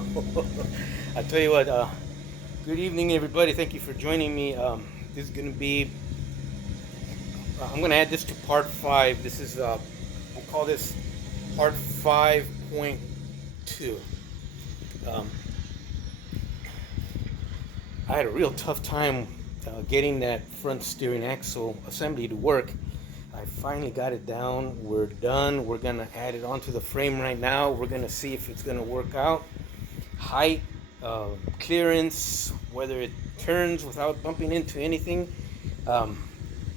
I tell you what, good evening, everybody. Thank you for joining me. This is going to be, I'm going to add this to part 5. This is, we'll call this part 5.2. Um, I had a real tough time getting that front steering axle assembly to work. I finally got it down. We're done. We're going to add it onto the frame right now. We're going to see if it's going to work out. Height, clearance, whether it turns without bumping into anything. You're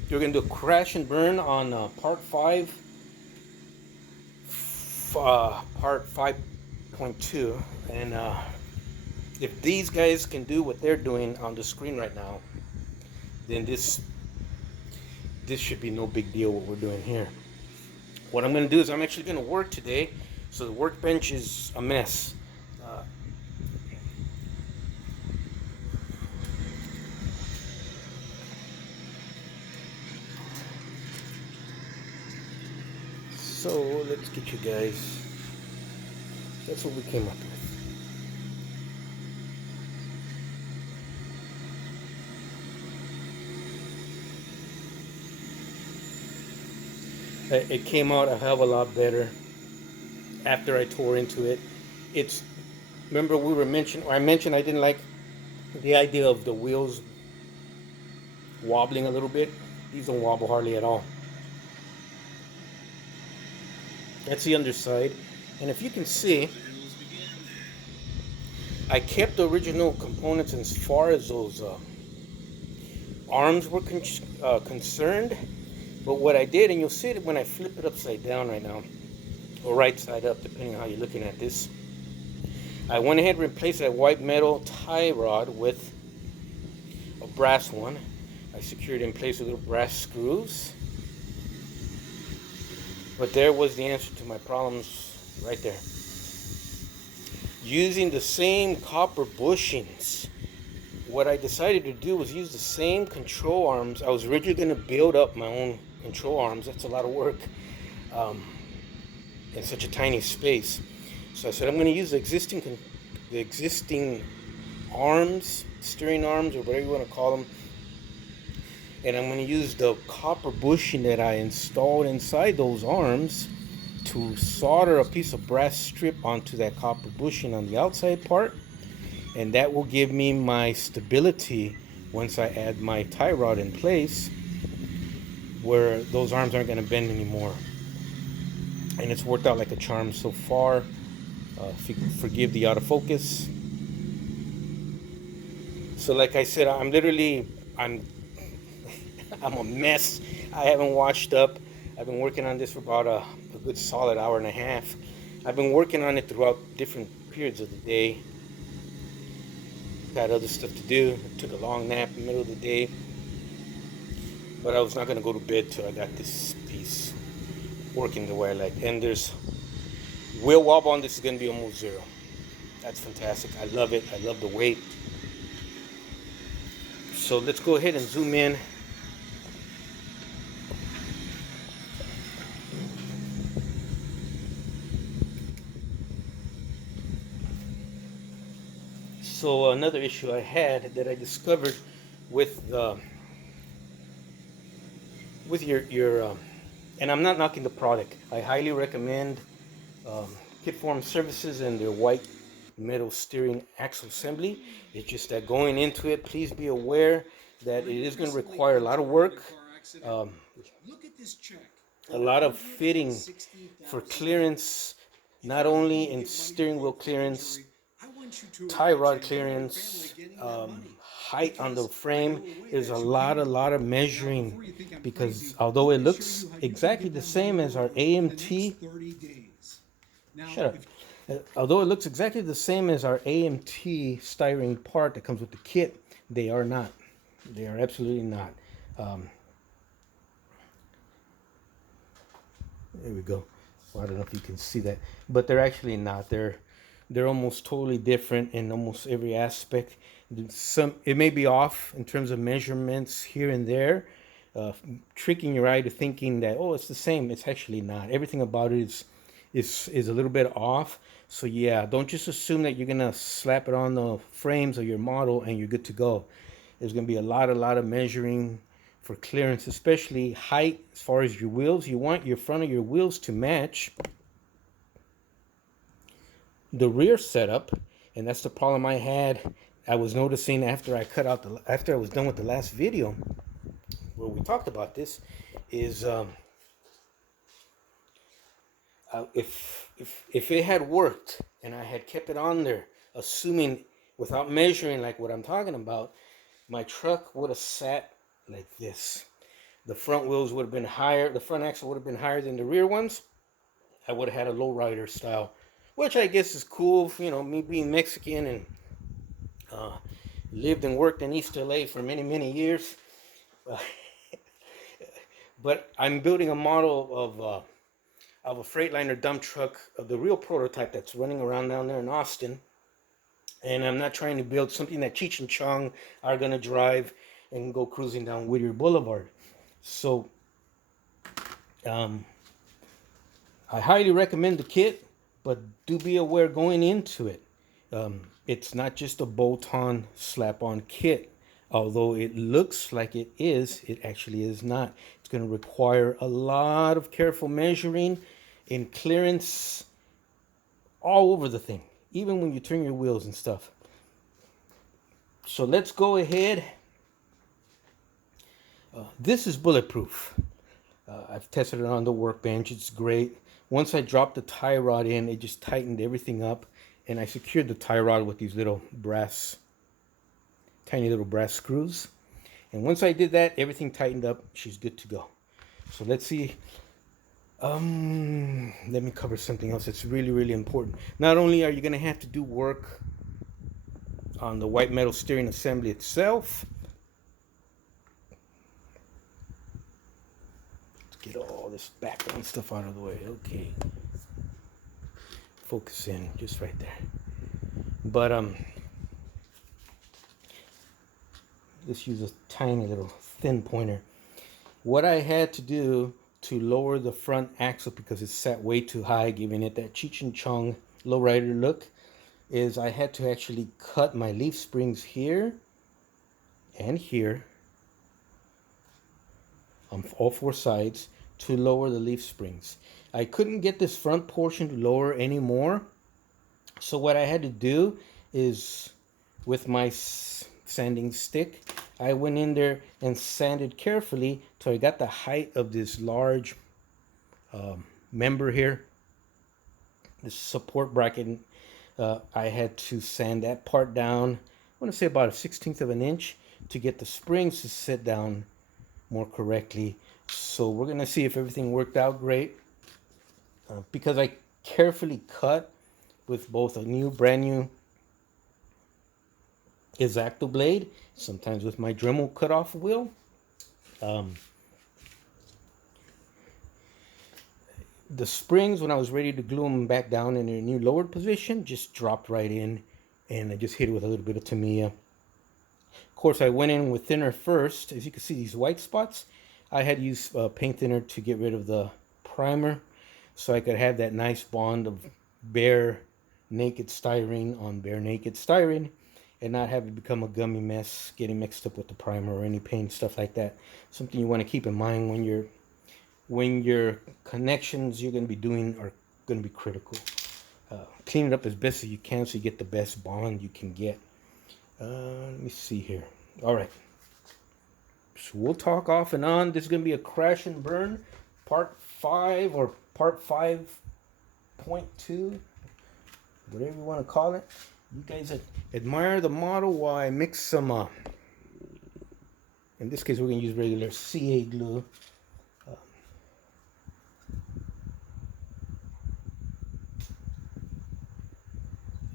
going to do a crash and burn on part 5, part 5.2. And if these guys can do what they're doing on the screen right now, then this should be no big deal what we're doing here. What I'm going to do is I'm actually going to work today, so the workbench is a mess. So let's get you guys. That's what we came up with. It came out a hell of a lot better after I tore into it. It's remember I mentioned I didn't like the idea of the wheels wobbling a little bit. These don't wobble hardly at all. That's the underside, and if you can see, I kept the original components as far as those arms were concerned. But what I did, and you'll see it when I flip it upside down right now, or right side up, depending on how you're looking at this. I went ahead and replaced that white metal tie rod with a brass one. I secured it in place with little brass screws. But there was the answer to my problems right there. Using the same copper bushings, what I decided to do was use the same control arms. I was originally going to build up my own control arms. That's a lot of work in such a tiny space. So I said I'm going to use the existing arms, steering arms, or whatever you want to call them, and I'm going to use the copper bushing that I installed inside those arms to solder a piece of brass strip onto that copper bushing on the outside part, and that will give me my stability once I add my tie rod in place, where those arms aren't going to bend anymore. And it's worked out like a charm so far. Forgive the autofocus. So like I said, I'm I'm a mess. I haven't washed up. I've been working on this for about a good solid hour and a half. I've been working on it throughout different periods of the day. Got other stuff to do. I took a long nap in the middle of the day. But I was not going to go to bed till I got this piece working the way I like. And there's wheel wobble on this is going to be almost zero. That's fantastic. I love it. I love the weight. So let's go ahead and zoom in. So another issue I had that I discovered with your and I'm not knocking the product. I highly recommend Kitform Services and their white metal steering axle assembly. It's just that going into it, please be aware that it is going to require a lot of work, a lot of fitting for clearance, not only in steering wheel clearance, tie rod clearance, height on the frame. There's a lot of measuring, because although it looks exactly the same as our AMT, shut up. Although it looks exactly the same as our AMT styrene part that comes with the kit, they are not. They are absolutely not. There we go. Well, I don't know if you can see that, but they're actually not. They're almost totally different in almost every aspect. It may be off in terms of measurements here and there, tricking your eye to thinking that, oh, it's the same. It's actually not. Everything about it is a little bit off. So yeah, don't just assume that you're gonna slap it on the frames of your model and you're good to go. There's gonna be a lot of measuring for clearance, especially height as far as your wheels. You want your front of your wheels to match the rear setup, and that's the problem I had. I was noticing after after I was done with the last video where we talked about this, is if it had worked and I had kept it on there, assuming without measuring like what I'm talking about, my truck would have sat like this. The front wheels would have been higher. The front axle would have been higher than the rear ones. I would have had a lowrider style, which I guess is cool. You know, me being Mexican and uh, lived and worked in East LA for many, many years. But I'm building a model of a Freightliner dump truck, of the real prototype that's running around down there in Austin. And I'm not trying to build something that Cheech and Chong are going to drive and go cruising down Whittier Boulevard. So I highly recommend the kit, but do be aware going into it. It's not just a bolt-on slap-on kit. Although it looks like it actually is not. It's going to require a lot of careful measuring and clearance all over the thing, even when you turn your wheels and stuff. So let's go ahead. This is bulletproof. I've tested it on the workbench. It's great. Once I dropped the tie rod in, it just tightened everything up, and I secured the tie rod with these little tiny little brass screws. And once I did that, everything tightened up. She's good to go. So let's see. Let me cover something else that's really, really important. Not only are you going to have to do work on the white metal steering assembly itself. Let's get all this background stuff out of the way. Okay. Focus in just right there. But let's use a tiny little thin pointer. What I had to do to lower the front axle because it sat way too high, giving it that Cheech and Chong lowrider look, is I had to actually cut my leaf springs here and here on all four sides to lower the leaf springs. I couldn't get this front portion to lower anymore. So what I had to do is, with my sanding stick, I went in there and sanded carefully till I got the height of this large member here, this support bracket. I had to sand that part down, I want to say about a 1/16 of an inch, to get the springs to sit down more correctly. So we're going to see if everything worked out great. Because I carefully cut with both a brand new X-Acto blade, sometimes with my Dremel cutoff wheel. The springs, when I was ready to glue them back down in their new lowered position, just dropped right in, and I just hit it with a little bit of Tamiya. Of course, I went in with thinner first. As you can see, these white spots, I had used paint thinner to get rid of the primer, so I could have that nice bond of bare naked styrene on bare naked styrene, and not have it become a gummy mess getting mixed up with the primer or any paint, stuff like that. Something you want to keep in mind when your connections you're going to be doing are going to be critical. Clean it up as best as you can so you get the best bond you can get. Let me see here. All right. So we'll talk off and on. This is going to be a crash and burn, part 5 or part 5.2, whatever you want to call it. You guys admire the model while I mix some, in this case we're going to use regular CA glue.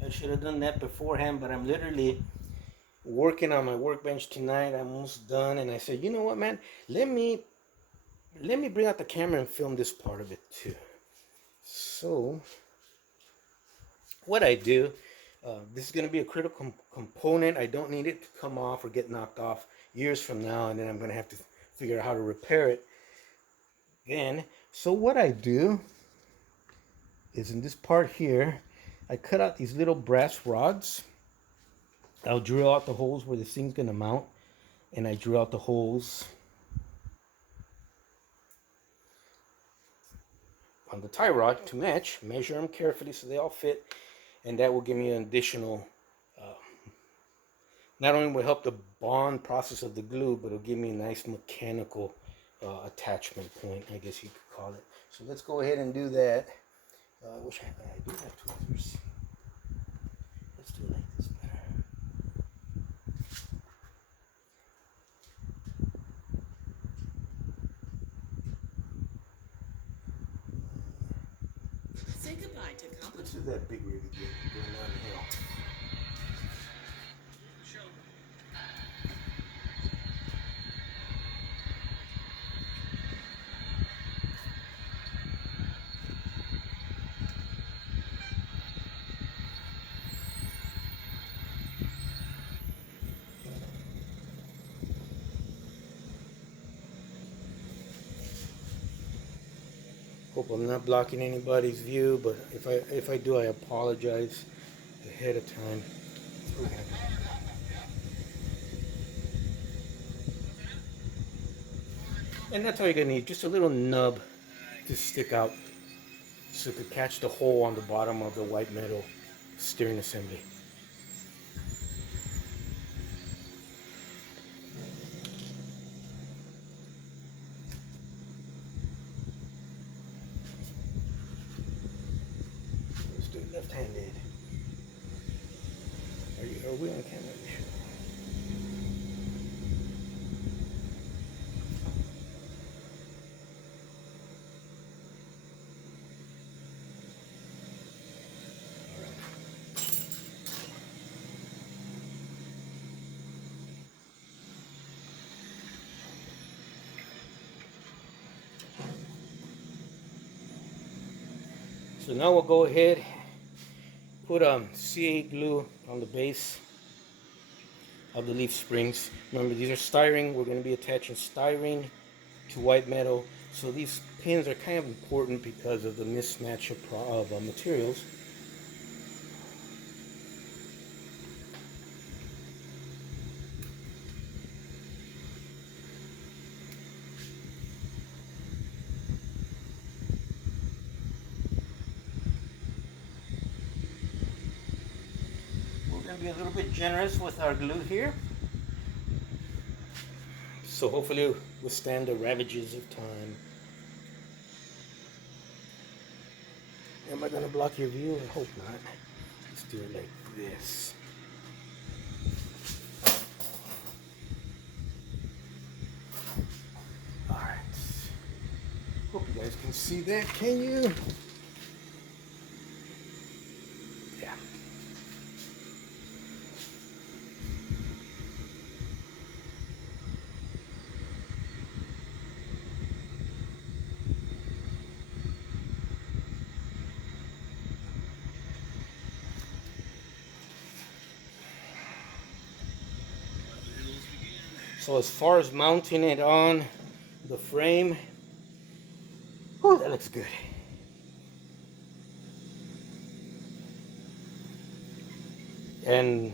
I should have done that beforehand, but I'm literally working on my workbench tonight. I'm almost done, and I said, you know what, man? Let me bring out the camera and film this part of it too. So what I do, this is going to be a critical component. I don't need it to come off or get knocked off years from now, and then I'm going to have to figure out how to repair it then. So what I do is in this part here. I cut out these little brass rods. I'll drill out the holes where this thing's gonna mount, and I drill out the holes on the tie rod to match. Measure them carefully so they all fit, and that will give me an additional, not only will help the bond process of the glue, but it'll give me a nice mechanical attachment point, I guess you could call it. So let's go ahead and do that. I wish I do have tweezers. Let's do it like this better. Say goodbye to compliment. Let's do that big rig again, going down the hill. Hope I'm not blocking anybody's view, but if I do, I apologize ahead of time. And that's all you're gonna need, just a little nub to stick out so it could catch the hole on the bottom of the white metal steering assembly. Let's do it left-handed. Are we on camera? So now we'll go ahead, put CA glue on the base of the leaf springs. Remember, these are styrene. We're going to be attaching styrene to white metal. So these pins are kind of important because of the mismatch of materials. We're going to be a little bit generous with our glue here, so hopefully withstand the ravages of time. Am I going to block your view? I hope not. Let's do it like this. Alright. Hope you guys can see that. Can you? Yeah. So as far as mounting it on the frame, oh, that looks good. And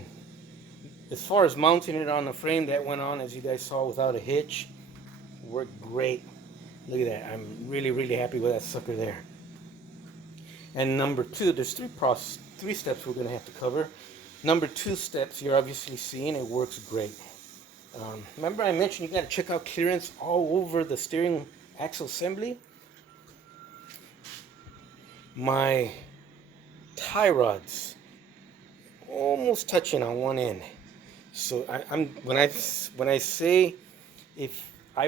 as far as mounting it on the frame, that went on, as you guys saw, without a hitch. Worked great. Look at that. I'm really, really happy with that sucker there. And number two, there's three steps we're going to have to cover. Number two steps, you're obviously seeing it works great. Remember I mentioned you got to check out clearance all over the steering axle assembly? My tie rods almost touching on one end. So when I say, if I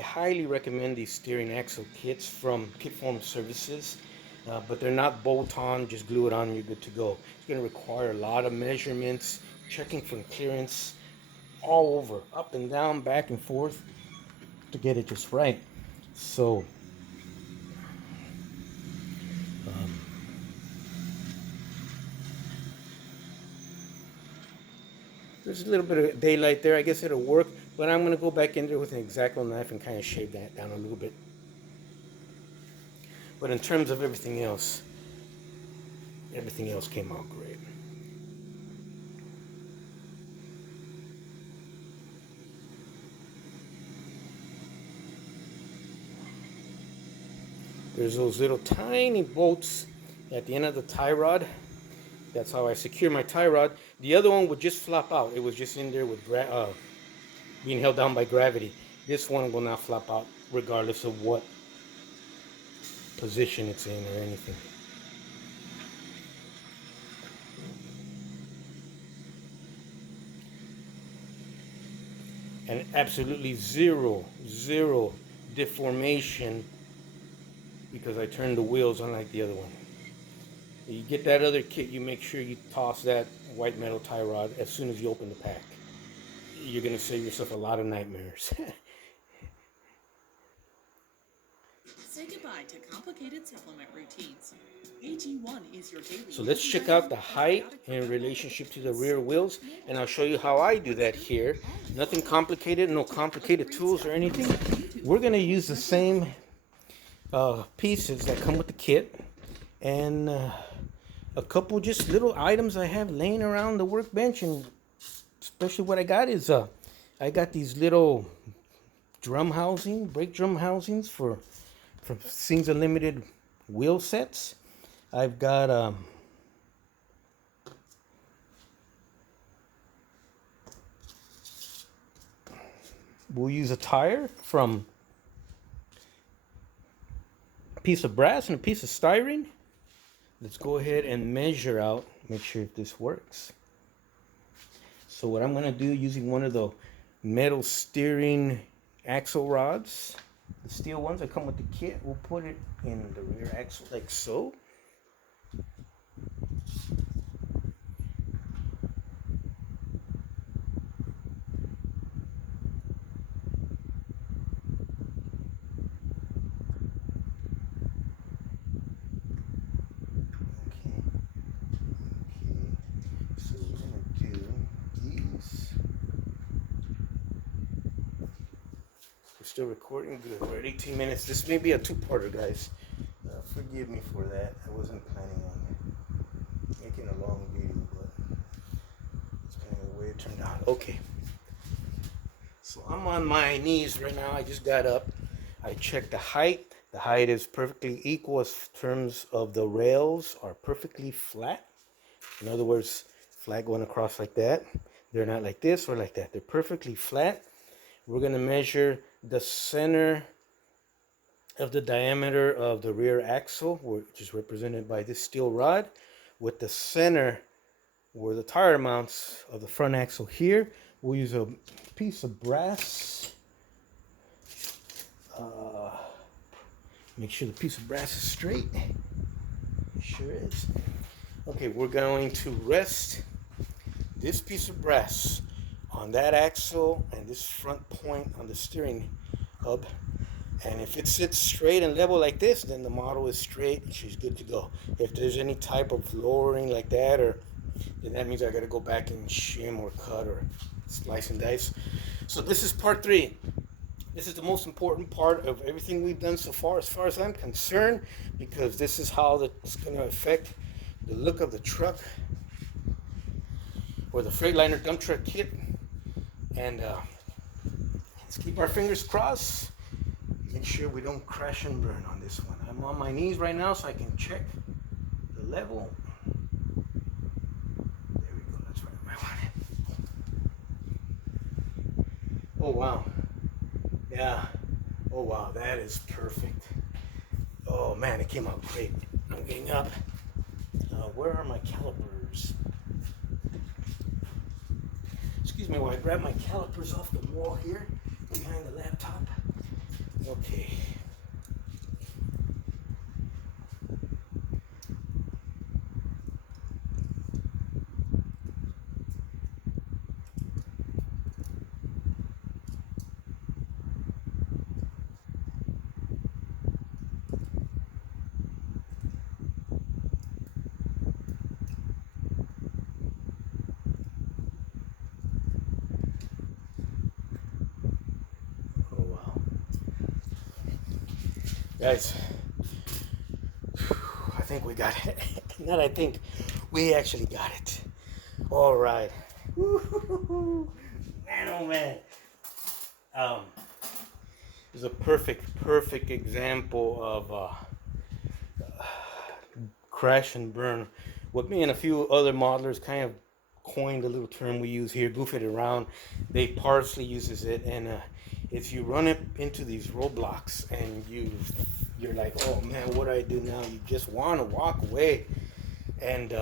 highly recommend these steering axle kits from Kitform Services, but they're not bolt-on, just glue it on and you're good to go. It's going to require a lot of measurements, checking for clearance all over, up and down, back and forth, to get it just right. So there's a little bit of daylight there. I guess it'll work, but I'm going to go back in there with an X-Acto knife and kind of shave that down a little bit. But in terms of everything else, everything else came out great. There's those little tiny bolts at the end of the tie rod. That's how I secure my tie rod. The other one would just flop out. It was just in there with being held down by gravity. This one will not flop out regardless of what position it's in or anything. And absolutely zero deformation because I turned the wheels unlike the other one. You get that other kit, you make sure you toss that white metal tie rod as soon as you open the pack. You're going to save yourself a lot of nightmares. Say goodbye to complicated supplement routines. AG1 is your daily. So let's check out the height in relationship to the rear wheels, and I'll show you how I do that here. Nothing complicated, no complicated tools or anything. We're going to use the same pieces that come with the kit, and a couple just little items I have laying around the workbench, and especially what I got is I got these little brake drum housings for Sings Unlimited wheel sets. I've got we'll use a tire from a piece of brass and a piece of styrene. Let's go ahead and measure out, make sure if this works. So what I'm going to do, using one of the metal steering axle rods, the steel ones that come with the kit, we'll put it in the rear axle like so. Still recording? Good. We're at 18 minutes. This may be a two-parter, guys. Forgive me for that. I wasn't planning on making a long video, but it's kind of the way it turned out. Okay. So I'm on my knees right now. I just got up. I checked the height. The height is perfectly equal in terms of the rails are perfectly flat. In other words, flat going across like that. They're not like this or like that. They're perfectly flat. We're going to measure the center of the diameter of the rear axle, which is represented by this steel rod, with the center where the tire mounts of the front axle here. We'll use a piece of brass. Make sure the piece of brass is straight. It sure is. Okay, we're going to rest this piece of brass on that axle and this front point on the steering hub, and if it sits straight and level like this, then the model is straight. She's good to go. If there's any type of lowering like that, then that means I got to go back and shim or cut or slice and dice. So this is part 3. This is the most important part of everything we've done so far as I'm concerned, because this is how it's going to affect the look of the truck or the Freightliner dump truck kit. And let's keep our fingers crossed. Make sure we don't crash and burn on this one. I'm on my knees right now so I can check the level. There we go. That's right. I want it. Oh, wow. Yeah. Oh, wow. That is perfect. Oh, man. It came out great. I'm getting up. Where are my calipers? Excuse me while I grab my calipers off the wall here behind the laptop. Okay. Guys, I think we got it. Now that I think, we actually got it. All right. Woo-hoo-hoo-hoo. Man, oh man. Um, is a perfect example of crash and burn. What me and a few other modelers kind of coined the little term we use here, goof it around. They parsley uses it, and if you run it into these roadblocks and you're like, oh man, what do I do now? You just want to walk away. And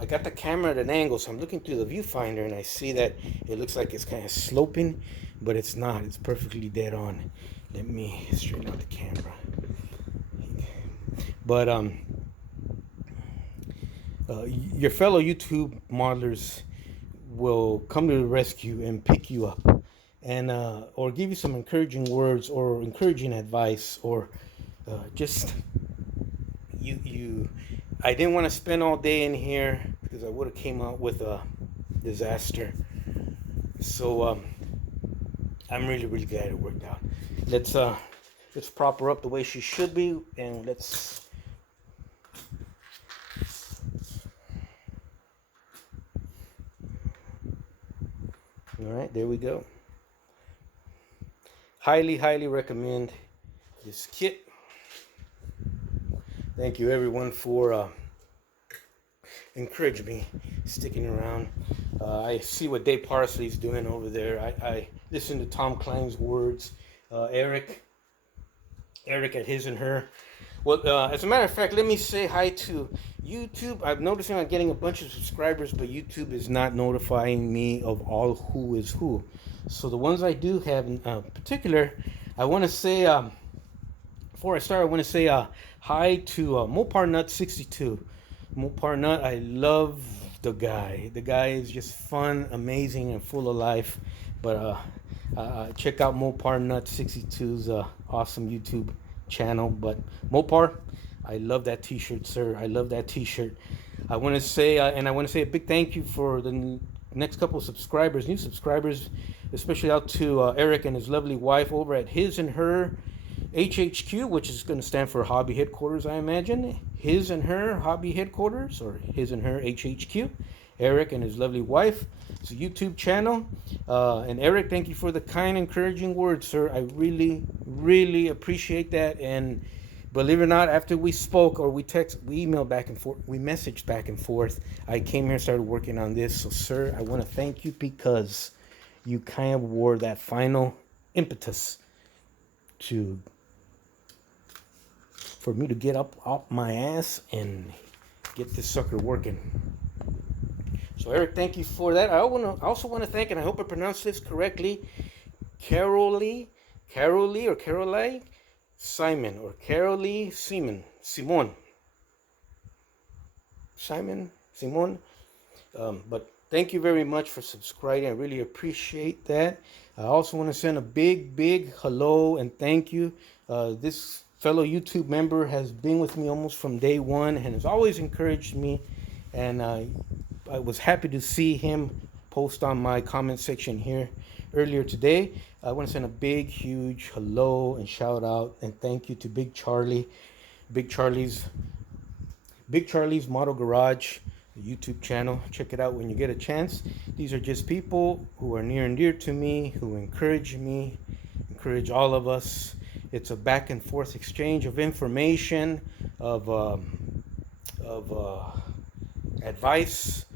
I got the camera at an angle, so I'm looking through the viewfinder, and I see that it looks like it's kind of sloping, but it's not. It's perfectly dead on. Let me straighten out the camera. But your fellow YouTube modelers will come to the rescue and pick you up, and or give you some encouraging words or encouraging advice, or just you. I didn't want to spend all day in here because I would have came out with a disaster. So I'm really glad it worked out. Let's prop her up the way she should be, and let's. All right, there we go. Highly recommend this kit. Thank you everyone for encouraging me, sticking around. I see what Dave Parsley's doing over there. I listen to Tom Klein's words. Eric at his and her. Well, as a matter of fact, let me say hi to YouTube. I'm noticing I'm getting a bunch of subscribers, but YouTube is not notifying me of all who is who. So the ones I do have in particular, I want to say, before I start, I want to say hi to Mopar Nut 62. Mopar Nut, I love the guy. The guy is just fun, amazing, and full of life. But check out Mopar Nut 62's awesome YouTube channel. But Mopar, I love that t-shirt, sir. I love that t-shirt. I want to say and I want to say a big thank you for the next couple of subscribers, new subscribers, especially out to Eric and his lovely wife over at His and Her HHQ, which is going to stand for Hobby Headquarters, I imagine. His and Her Hobby Headquarters, or His and Her HHQ. Eric and his lovely wife. It's a YouTube channel. And Eric, thank you for the kind, encouraging words, sir. I really appreciate that. And believe it or not, after we spoke, or we emailed back and forth, we messaged back and forth, I came here and started working on this. So, sir, I want to thank you because you kind of wore that final impetus for me to get up my ass and get this sucker working. So Eric, thank you for that. I also want to thank, and I hope I pronounced this correctly, Carolee Simon, or Carolee Simon. But thank you very much for subscribing. I really appreciate that. I also want to send a big hello and thank you. This fellow YouTube member has been with me almost from day one and has always encouraged me. And I was happy to see him post on my comment section here earlier today. I want to send a big, huge hello and shout out and thank you to Big Charlie, Big Charlie's Model Garage YouTube channel. Check it out when you get a chance. These are just people who are near and dear to me, who encourage me, encourage all of us. It's a back and forth exchange of information, of advice,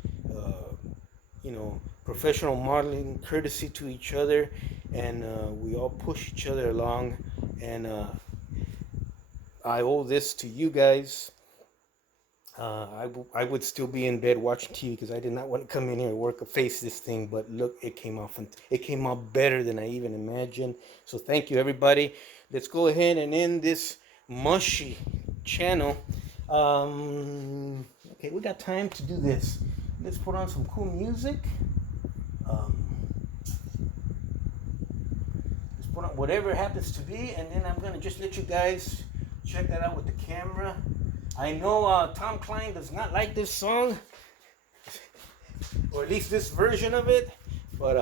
professional modeling, courtesy to each other, and we all push each other along. And I owe this to you guys. I would still be in bed watching TV because I did not want to come in here and work or face this thing. But look, it came out better than I even imagined. So thank you, everybody. Let's go ahead and end this mushy channel. Okay, we got time to do this. Let's put on some cool music. Let's put on whatever it happens to be, and then I'm gonna just let you guys check that out with the camera. I know Tom Klein does not like this song, or at least this version of it, but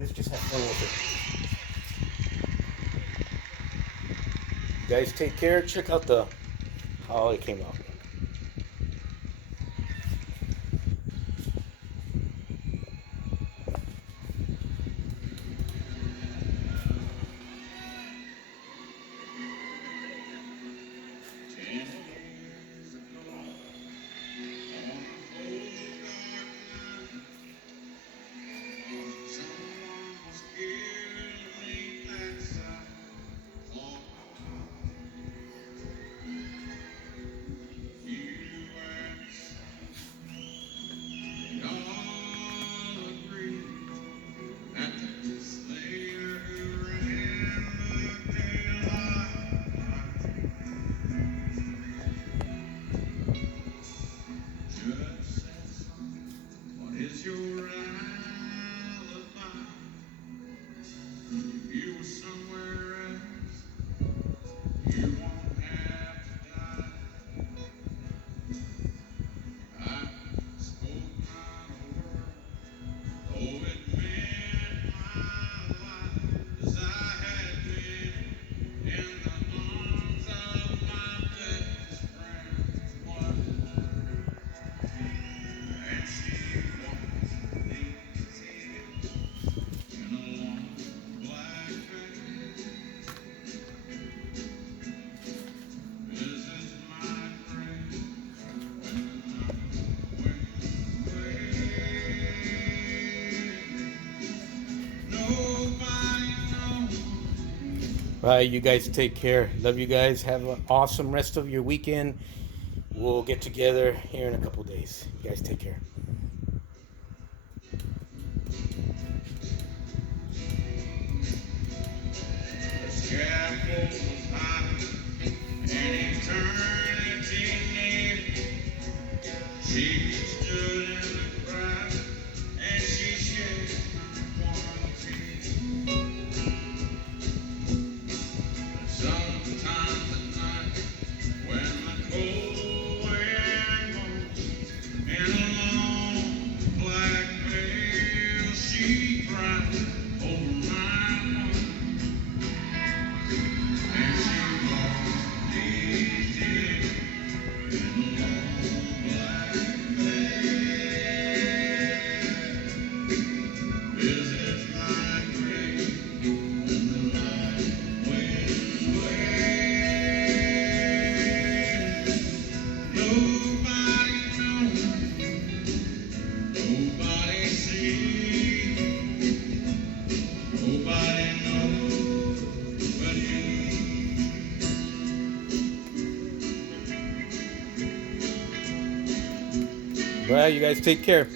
let's just have fun with it. You guys take care. Check out the Oh, it came out. Right, you guys take care. Love you guys. Have an awesome rest of your weekend. We'll get together here in a couple days. You guys take care. Bye, you guys take care.